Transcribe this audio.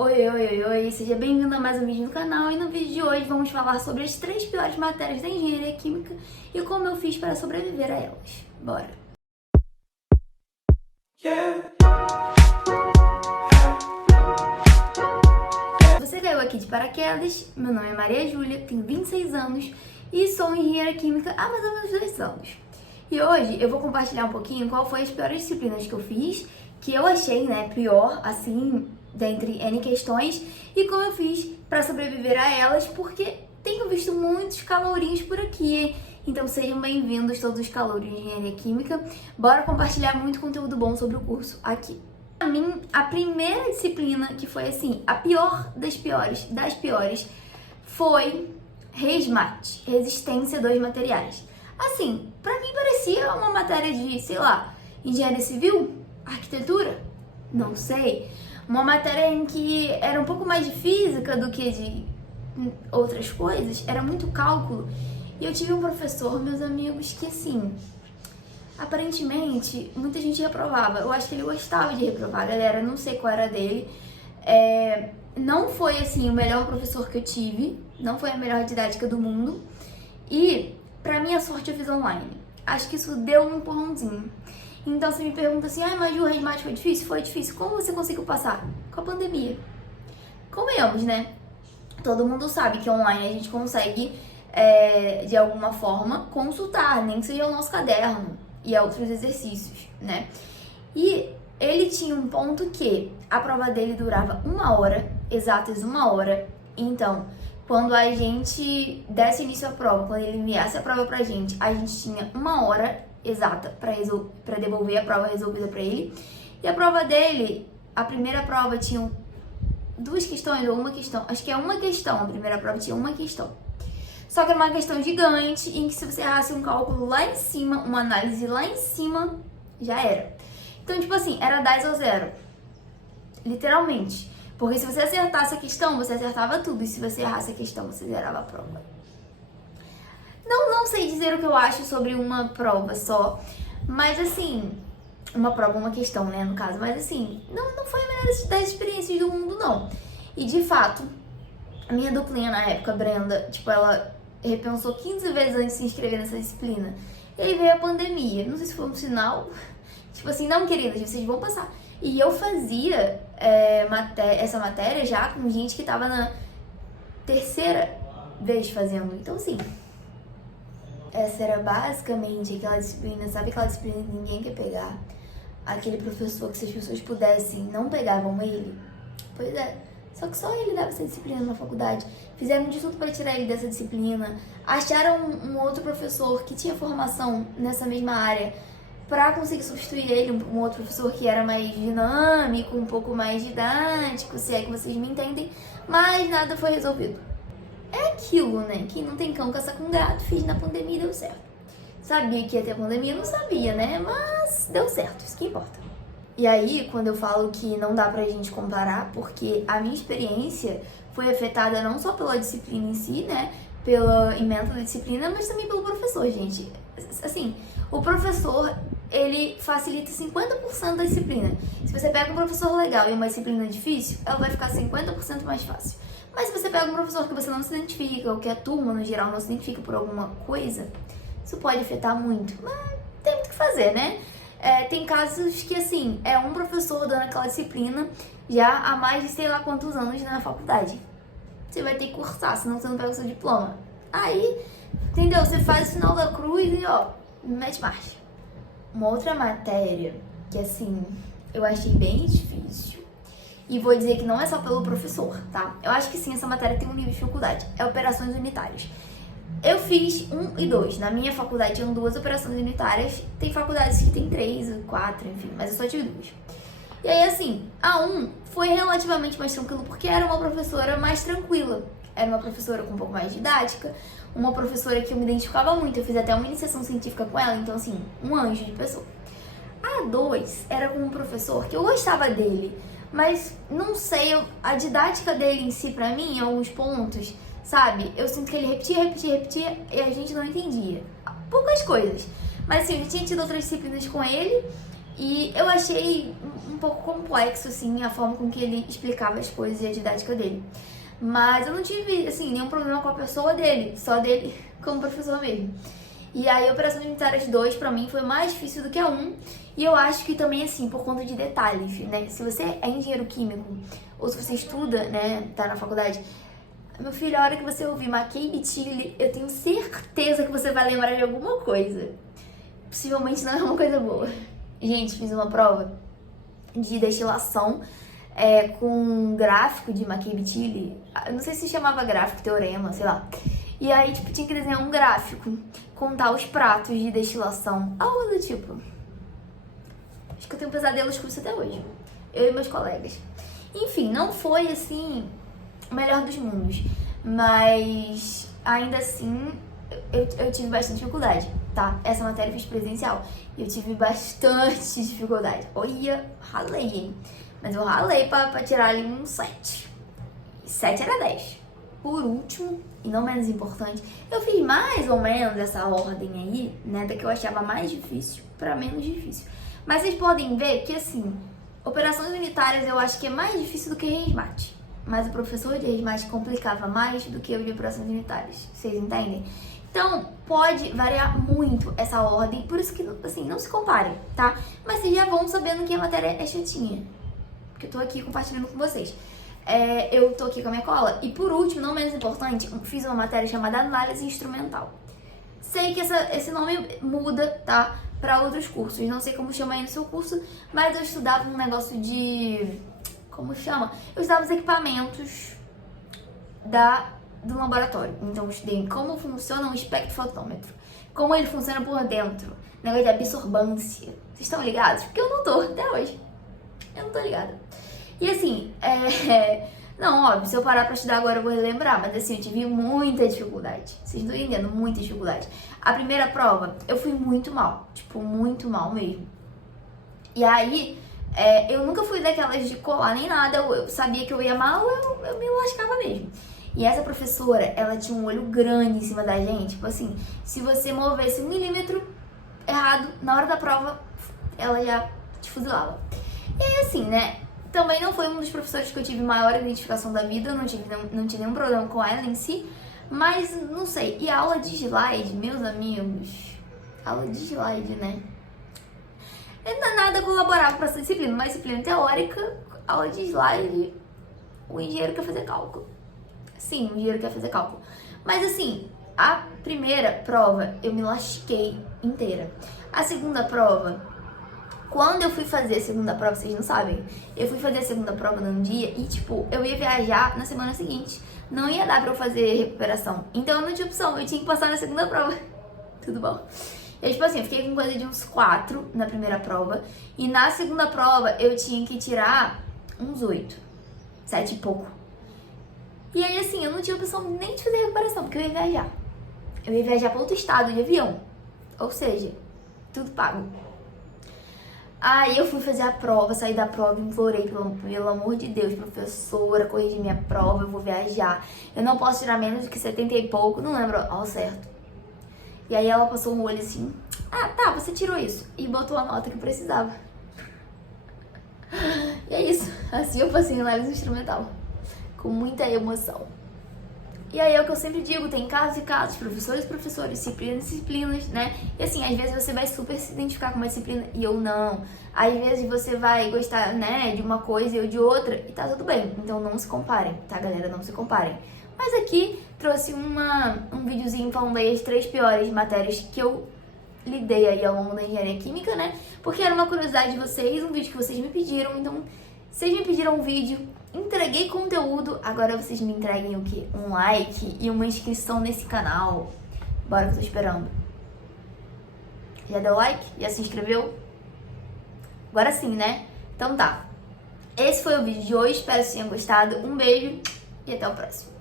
Oi, seja bem-vindo a mais um vídeo no canal e no vídeo de hoje vamos falar sobre as 3 piores matérias da engenharia química e como eu fiz para sobreviver a elas. Bora! Você caiu aqui de paraquedas, meu nome é Maria Júlia, tenho 26 anos e sou engenheira química há mais ou menos 2 anos. E hoje eu vou compartilhar um pouquinho qual foi as piores disciplinas que eu fiz, que eu achei, pior, assim, dentre N questões, e como eu fiz para sobreviver a elas, porque tenho visto muitos calourinhos por aqui. Então sejam bem-vindos todos os calouros de engenharia química. Bora compartilhar muito conteúdo bom sobre o curso aqui. Pra mim, a primeira disciplina que foi assim, a pior das piores, foi RESMAT, Resistência dos Materiais. Assim, pra mim parecia uma matéria de, sei lá, engenharia civil, arquitetura, não sei. Uma matéria em que era um pouco mais de física do que de outras coisas, era muito cálculo. E eu tive um professor, meus amigos, que assim, aparentemente, muita gente reprovava. Eu acho que ele gostava de reprovar, galera, não sei qual era dele. Não foi, assim, o melhor professor que eu tive, não foi a melhor didática do mundo. E, pra minha sorte, eu fiz online. Acho que isso deu um empurrãozinho. Então, você me pergunta assim, mas o RESMAT foi difícil? Foi difícil. Como você conseguiu passar? Com a pandemia. Convenhamos, né? Todo mundo sabe que online a gente consegue, de alguma forma, consultar, nem que seja o nosso caderno e outros exercícios, né? E ele tinha um ponto que a prova dele durava 1 hora, exatas 1 hora. Então, quando a gente desse início à prova, quando ele enviasse a prova pra gente, a gente tinha 1 hora exata pra devolver a prova resolvida pra ele. E a prova dele, a primeira prova tinha 2 questões ou 1 questão, acho que é 1 questão, a primeira prova tinha 1 questão. Só que era uma questão gigante, em que se você errasse um cálculo lá em cima, uma análise lá em cima, já era. Então, tipo assim, era 10 ou 0. Literalmente. Porque se você acertasse a questão, você acertava tudo. E se você errasse a questão, você zerava a prova. Não sei dizer o que eu acho sobre uma prova só. Mas assim, uma prova, uma questão, né, no caso. Mas assim, não foi a melhor das experiências do mundo, não. E de fato, a minha duplinha na época, Brenda, tipo, ela repensou 15 vezes antes de se inscrever nessa disciplina. E aí veio a pandemia. Não sei se foi um sinal. Tipo assim, não, queridas, vocês vão passar. E eu fazia essa matéria já com gente que tava na 3ª vez fazendo. Então, assim, essa era basicamente aquela disciplina, sabe aquela disciplina que ninguém quer pegar? Aquele professor que se as pessoas pudessem, não pegavam ele? Pois é. Só que só ele dava essa disciplina na faculdade. Fizeram de tudo para tirar ele dessa disciplina. Acharam um outro professor que tinha formação nessa mesma área para conseguir substituir ele, um outro professor que era mais dinâmico, um pouco mais didático, se é que vocês me entendem, mas nada foi resolvido. É aquilo, né? Quem não tem cão caça com gato, fiz na pandemia e deu certo. Sabia que ia ter pandemia? Não sabia, né? Mas deu certo, isso que importa. E aí, quando eu falo que não dá pra gente comparar, porque a minha experiência foi afetada não só pela disciplina em si, né? Pela ementa da disciplina, mas também pelo professor, gente. Assim, o professor, ele facilita 50% da disciplina. Se você pega um professor legal e uma disciplina difícil, ela vai ficar 50% mais fácil. Mas se você pega um professor que você não se identifica, ou que a turma, no geral, não se identifica por alguma coisa, isso pode afetar muito. Mas tem muito o que fazer, né? Tem casos que, assim, é um professor dando aquela disciplina já há mais de sei lá quantos anos na faculdade. Você vai ter que cursar, senão você não pega o seu diploma. Aí, entendeu? Você faz o sinal da cruz e, mete marcha. Uma outra matéria que, assim, eu achei bem difícil, e vou dizer que não é só pelo professor, tá? Eu acho que sim, essa matéria tem um nível de dificuldade. É operações unitárias. Eu fiz 1 e 2. Na minha faculdade tinham 2 operações unitárias. Tem faculdades que tem 3, 4, enfim, mas eu só tive 2. E aí, assim, a 1 foi relativamente mais tranquilo porque era uma professora mais tranquila. Era uma professora com um pouco mais didática, uma professora que eu me identificava muito. Eu fiz até uma iniciação científica com ela, então, assim, um anjo de pessoa. A 2 era com um professor que eu gostava dele, mas não sei, a didática dele em si, pra mim, em alguns pontos, sabe? Eu sinto que ele repetia e a gente não entendia. Poucas coisas. Mas assim, eu tinha tido outras disciplinas com ele E eu achei um pouco complexo, assim, a forma com que ele explicava as coisas e a didática dele. Mas eu não tive, assim, nenhum problema com a pessoa dele, só dele como professor mesmo. E aí, a Operações Unitárias 2, pra mim, foi mais difícil do que a 1. E eu acho que também, assim, por conta de detalhes, né? Se você é engenheiro químico, ou se você estuda, né, tá na faculdade, meu filho, a hora que você ouvir McCabe Tilly, eu tenho certeza que você vai lembrar de alguma coisa. Possivelmente não é uma coisa boa. Gente, fiz uma prova de destilação com um gráfico de McCabe Tilly. Eu não sei se chamava gráfico, teorema, sei lá. E aí, tipo, tinha que desenhar um gráfico, contar os pratos de destilação, algo do tipo. Acho que eu tenho pesadelos com isso até hoje. Eu e meus colegas. Enfim, não foi, assim, o melhor dos mundos. Mas, ainda assim, eu tive bastante dificuldade, tá? Essa matéria eu fiz presencial. E eu tive bastante dificuldade. Olha, ralei, hein? Mas eu ralei pra tirar ali um 7. 7 era 10. Por último, e não menos importante, eu fiz mais ou menos essa ordem aí, né, da que eu achava mais difícil pra menos difícil. Mas vocês podem ver que, assim, operações unitárias eu acho que é mais difícil do que resmate. Mas o professor de resmate complicava mais do que o de operações unitárias. Vocês entendem? Então, pode variar muito essa ordem, por isso que, assim, não se comparem, tá? Mas vocês já vão sabendo que a matéria é chatinha, porque eu tô aqui compartilhando com vocês. Eu tô aqui com a minha cola. E por último, não menos importante, fiz uma matéria chamada Análise Instrumental. Sei que esse nome muda, tá? Pra outros cursos. Não sei como chama aí no seu curso, mas eu estudava um negócio de... Como chama? Eu estudava os equipamentos do laboratório. Então eu estudei como funciona um espectrofotômetro. Como ele funciona por dentro. Negócio de absorvância. Vocês estão ligados? Porque eu não tô até hoje. Eu não tô ligada. E assim, não, óbvio, se eu parar pra estudar agora eu vou relembrar, mas assim, eu tive muita dificuldade. Vocês não estão entendendo? Muita dificuldade. A primeira prova, eu fui muito mal. Tipo, muito mal mesmo. E aí, eu nunca fui daquelas de colar nem nada. Eu sabia que eu ia mal, eu me lascava mesmo. E essa professora, ela tinha um olho grande em cima da gente. Tipo assim, se você movesse 1 milímetro errado, na hora da prova, ela já te fuzilava. E aí, assim, né? Também não foi um dos professores que eu tive maior identificação da vida, não tive nenhum problema com ela em si, mas não sei. E a aula de slide, meus amigos, aula de slide, né? Nada colaborava para essa disciplina, uma disciplina teórica, aula de slide, o engenheiro quer fazer cálculo. Sim, o engenheiro quer fazer cálculo. Mas assim, a primeira prova eu me lasquei inteira. A segunda prova... Quando eu fui fazer a segunda prova, vocês não sabem, eu fui fazer a segunda prova num dia e, tipo, eu ia viajar na semana seguinte. Não ia dar pra eu fazer recuperação. Então, eu não tinha opção, eu tinha que passar na segunda prova. Tudo bom. Eu, tipo assim, eu fiquei com coisa de uns 4 na primeira prova. E na segunda prova, eu tinha que tirar uns 8. 7 e pouco. E aí, assim, eu não tinha opção nem de fazer recuperação, porque eu ia viajar. Eu ia viajar pra outro estado de avião. Ou seja, tudo pago. Aí eu fui fazer a prova, saí da prova e implorei, pelo amor de Deus, professora, corrigir minha prova, eu vou viajar. Eu não posso tirar menos do que 70 e pouco, não lembro ao certo. E aí ela passou um olho assim, tá, você tirou isso. E botou a nota que eu precisava. E é isso, assim eu passei em análise instrumental, com muita emoção. E aí é o que eu sempre digo, tem casos e casos, professores e professores, disciplinas e disciplinas, né? E assim, às vezes você vai super se identificar com uma disciplina e eu não. Às vezes você vai gostar, né, de uma coisa e eu de outra e tá tudo bem. Então não se comparem, tá, galera? Não se comparem. Mas aqui trouxe um videozinho falando aí as 3 piores matérias que eu lidei aí ao longo da engenharia química, né? Porque era uma curiosidade de vocês, um vídeo que vocês me pediram, então vocês me pediram um vídeo, entreguei conteúdo, agora vocês me entreguem o quê? Um like e uma inscrição nesse canal. Bora que eu tô esperando. Já deu like? Já se inscreveu? Agora sim, né? Então tá. Esse foi o vídeo de hoje, espero que vocês tenham gostado. Um beijo e até o próximo.